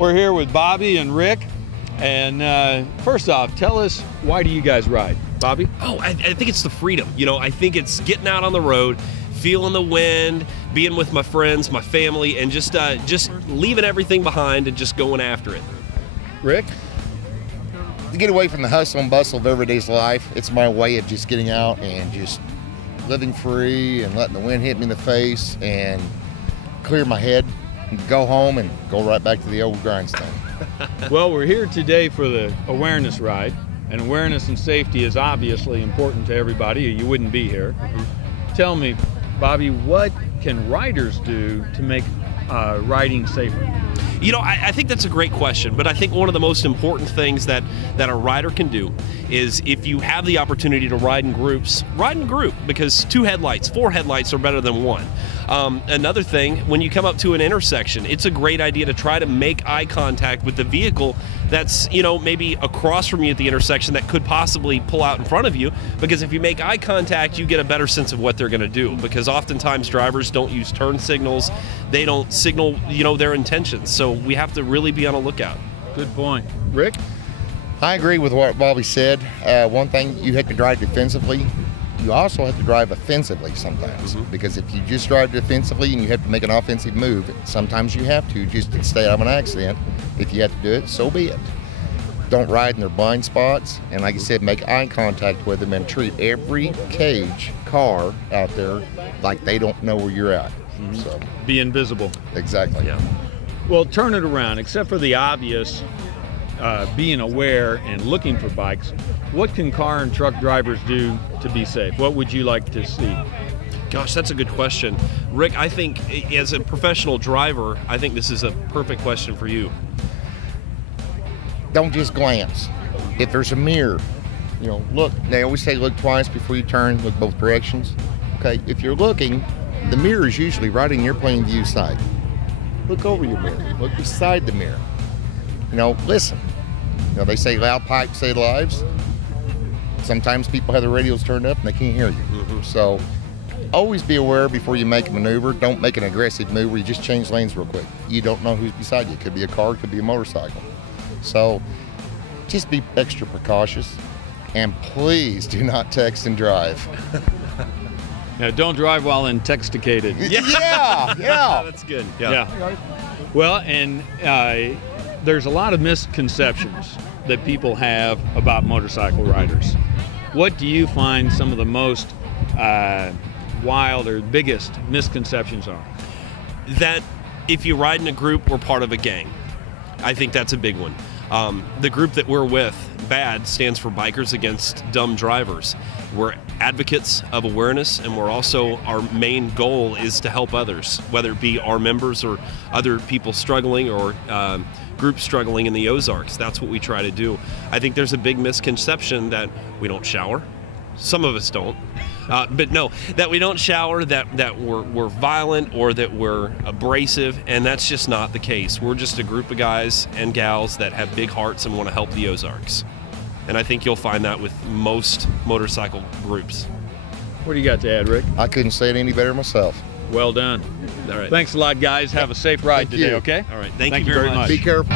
We're here with Bobby and Rick. And first off, tell us, why do you guys ride? Bobby? Oh, I think it's the freedom. You know, I think it's getting out on the road, feeling the wind, being with my friends, my family, and just leaving everything behind and just going after it. Rick? To get away from the hustle and bustle of everyday's life, it's my way of just getting out and just living free and letting the wind hit me in the face and clear my head and go home and go right back to the old grindstone. Well, we're here today for the awareness ride, and awareness and safety is obviously important to everybody, or you wouldn't be here. Tell me, Bobby, what can riders do to make riding safer? You know, I think that's a great question, but I think one of the most important things that a rider can do is, if you have the opportunity to ride in groups, ride in group, because 2 headlights, 4 headlights are better than 1. Another thing, when you come up to an intersection, it's a great idea to try to make eye contact with the vehicle that's, you know, maybe across from you at the intersection that could possibly pull out in front of you, because if you make eye contact, you get a better sense of what they're going to do, because oftentimes drivers don't use turn signals, they don't signal, you know, their intentions, so we have to really be on a lookout. Good point. Rick? I agree with what Bobby said. One thing, you have to drive defensively. You also have to drive offensively sometimes, because if you just drive defensively and you have to make an offensive move, sometimes you have to just to stay out of an accident. If you have to do it, so be it. Don't ride in their blind spots, and like I said, make eye contact with them and treat every cage car out there like they don't know where you're at. So Be invisible. exactly. Yeah. Well, turn it around. Except for the obvious, being aware and looking for bikes, what can car and truck drivers do to be safe? What would you like to see? Gosh, that's a good question. Rick, I think as a professional driver, I think this is a perfect question for you. Don't just glance. If there's a mirror, you know, look. They always say look twice before you turn, look both directions. Okay, if you're looking, the mirror is usually right in your plain view side. Look over your mirror, look beside the mirror. You know, listen. You know, they say loud pipes save lives. Sometimes people have their radios turned up and they can't hear you. So always be aware before you make a maneuver. Don't make an aggressive move where you just change lanes real quick. You don't know who's beside you. It could be a car, it could be a motorcycle. So just be extra precautious, and please do not text and drive. Now, don't drive while intoxicated. Yeah. That's good. Yeah. Well, and there's a lot of misconceptions that people have about motorcycle riders. What do you find some of the most wild or biggest misconceptions are? That if you ride in a group, we're part of a gang. I think that's a big one. The group that we're with, B.A.D.D, stands for Bikers Against Dumb Drivers. We're advocates of awareness, and we're also, our main goal is to help others, whether it be our members or other people struggling or groups struggling in the Ozarks. That's what we try to do. I think there's a big misconception that we don't shower. Some of us don't. But no, that we don't shower, that we're violent or that we're abrasive, and that's just not the case. We're just a group of guys and gals that have big hearts and want to help the Ozarks. And I think you'll find that with most motorcycle groups. What do you got to add, Rick? I couldn't say it any better myself. Well done. All right. Thanks a lot, guys. Have a safe ride today, okay? All right. Thank Thank you you very very much. much. Be careful.